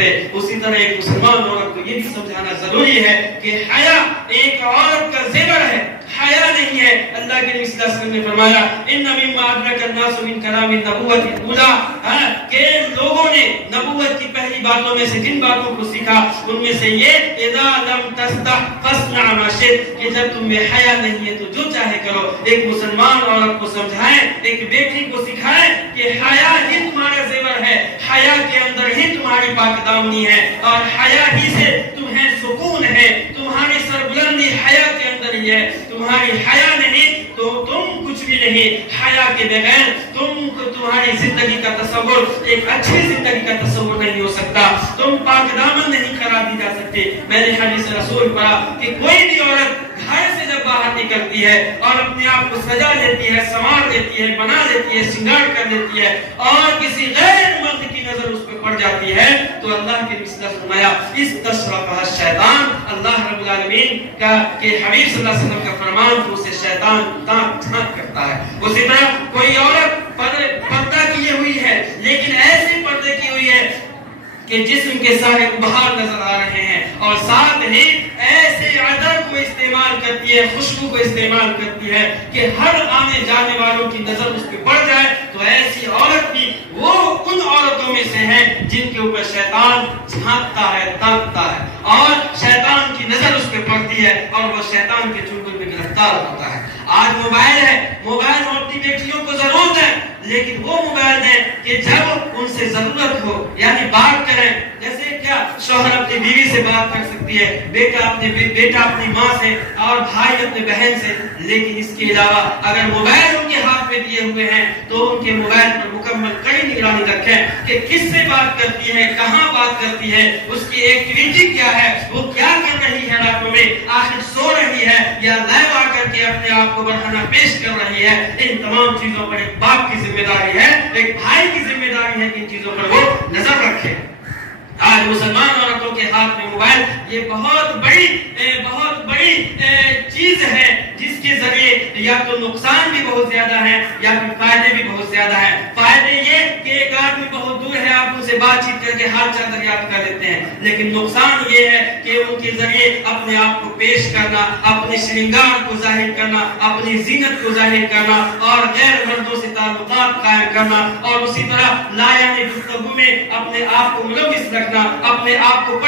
سکتے. اسی طرح ایک مسلمان عورت کو یہ بھی سمجھانا ضروری ہے کہ حیا ایک عورت کا زیور ہے, حیا نہیں ہے. اللہ کے نبی صلی اللہ علیہ وسلم نے فرمایا ان مما ادرک الناس من کلام النبوۃ الاولى, کہ لوگوں نے نبوت کی پہلی باتوں میں سے جن باتوں کو سیکھا ان میں سے یہ اذا لم تستح فاصنع ما شئت, کہ جب تم میں حیا نہیں ہے تو جو چاہے کرو. ایک مسلمان عورت کو سمجھائیں, ایک بیٹی کو سکھائیں کہ حیا ہی تمہارا زیور ہے, حیا کے اندر ہی تمہاری پاک دامنی ہے, اور حیا ہی سے تمہیں سکون ہے. تمہاری سربلندی حیا کے اندر ہی ہے. تمہاری حیا نہیں تو تم کچھ بھی نہیں. حیا کے بغیر تمہاری زندگی کا تصور, ایک اچھی زندگی کا تصور نہیں ہو سکتا. تم پاک دامن نہیں قرار دی جا سکتے. میں نے حدیث رسول پڑھا کہ کوئی بھی عورت گھر سے جب باہر نکلتی ہے اور اپنے آپ کو سجا لیتی ہے, سنوار لیتی ہے, بنا لیتی ہے, سنگار کر لیتی ہے, اور کسی غیر مرد کی نظر اس پہ پڑ جاتی ہے, تو اللہ کے نبی نے فرمایا استشرفها الشیطان, اللہ رب العالمین کا کہ حبیب صلی اللہ علیہ وسلم کا فرمان تو اسے شیطان تانک کرتا ہے. اسی طرح کوئی عورت پردہ کیے ہوئی ہے لیکن ایسے پردے کی ہوئی ہے کہ جسم کے سارے ابہار نظر آ رہے ہیں, اور ساتھ ہی ایسے عطر کو استعمال کرتی ہے, خوشبو کو استعمال کرتی ہے کہ ہر آنے جانے والوں کی نظر اس پہ پڑ جائے, تو ایسی عورت بھی وہ ان عورتوں میں سے ہے جن کے اوپر شیطان جھانکتا ہے, تانکتا ہے, اور شیطان کی نظر اس پہ پڑتی ہے اور وہ شیطان کے چنگل میں گرفتار ہوتا ہے. آج موبائل ہے, موبائل عورتی بیٹیوں کو ضرورت ہے, لیکن وہ موبائل دیں کہ جب ان سے ضرورت ہو, یعنی بات کریں. جیسے کیا شوہر اپنی بیوی سے بات کر سکتی ہے, بیٹا اپنی ماں سے, اور بھائی اپنے بہن سے, لیکن اس کے علاوہ اگر موبائل ان کے ہاتھ میں دیے ہوئے ہیں تو ان کے موبائل پر مکمل کڑی نگرانی رکھیں کہ کس سے بات کرتی ہے, کہاں بات کرتی ہے, اس کی ایکٹیویٹی کیا ہے, وہ کیا کر رہی ہے راتوں میں, آخر سو رہی ہے یا لائیو آ کر کے اپنے آپ کو بڑھانا پیش کر رہی ہے. ان تمام چیزوں پر ایک باپ کی ذمہ داری ہے, ایک بھائی کی ذمہ داری ہے کہ ان چیزوں پر وہ نظر رکھے. آج مسلمان عورتوں کے ہاتھ میں موبائل یہ بہت بڑی چیز ہے جس کے ذریعے یا تو نقصان بھی بہت زیادہ ہے یا پھر فائدے بھی بہت زیادہ ہیں. فائدے یہ کہ ایک آدمی بہت دور ہے, آپ ان سے بات چیت کر کے حال چال دریافت کر لیتے ہیں, لیکن نقصان یہ ہے کہ ان کے ذریعے اپنے آپ کو پیش کرنا, اپنے شرنگار کو ظاہر کرنا, اپنی زینت کو ظاہر کرنا, اور غیر مردوں سے تعلقات قائم کرنا, اور اسی طرح لایعنی گفتگو میں اپنے آپ کو ملوث رکھنا, اپنے آپ کو